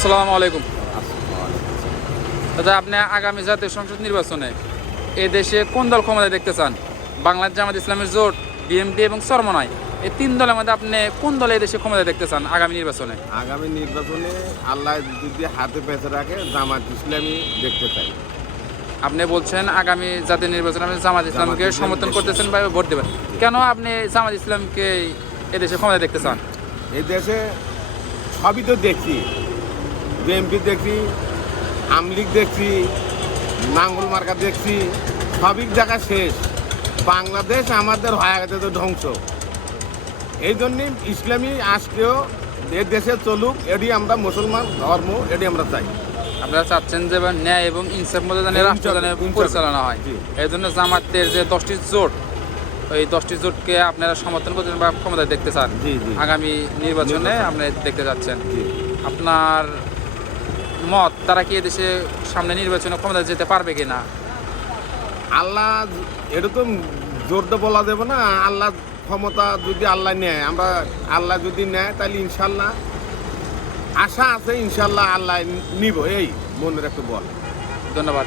আসসালামু আলাইকুম। দাদা, আপনি আগামী জাতীয় সংসদ নির্বাচনে এ দেশে কোন দল ক্ষমতায় দেখতে চান? বাংলাদেশ জামাত ইসলামের জোট, বিএনপি এবং চরমনাই, এই তিন দলের মধ্যে আপনি কোন দলে এই দেশে ক্ষমতায় দেখতে চান আগামী নির্বাচনে? আগামী নির্বাচনে আল্লাহ যদি হাতে পেঁচে রাখে জামাত ইসলামী দেখতে চাই। আপনি বলছেন আগামী জাতীয় নির্বাচনে আপনি জামাত ইসলামকে ইসলামী সমর্থন দেখতে করতেছেন বা ভোট দেবেন। কেন আপনি জামাত ইসলামকে এ দেশে ক্ষমতায় দেখতে চান? এই দেশে সবই তো দেখছি, বিএনপি দেখছি, আমলিগ দেখছি, নাঙ্গল মার্কা দেখছি, সবই জায়গা শেষ। বাংলাদেশ আমাদের হয়ে গেছে তো ধ্বংস। এই জন্যে ইসলামী আজকেও এ দেশে চলুক, এটি আমরা মুসলমান ধর্ম, এটি আমরা চাই। আপনারা চাচ্ছেন যে ন্যায় এবং ইনসাফ মধ্যে যেন রাষ্ট্র যেন পরিচালনা হয়। জি। এই জন্য জামাতের যে 10টি জোট, ওই 10টি জোটকে আপনারা সমর্থন করছেন বা ক্ষমতায় দেখতে চান। জি জি আগামী নির্বাচনে আপনি দেখতে যাচ্ছেন। জি। আপনার মত, তারা কি এদেশে সামনে নির্বাচনে ক্ষমতায় যেতে পারবে কিনা? আল্লাহ, এটা তো জোর দিয়ে বলা যাবে না। আল্লাহ ক্ষমতা যদি আল্লাহ নেয়, আমরা আল্লাহ যদি নেয় তাহলে ইনশাল্লাহ আশা আছে, ইনশাল্লাহ আল্লাহ নিব, এই মনের একটা বল। ধন্যবাদ।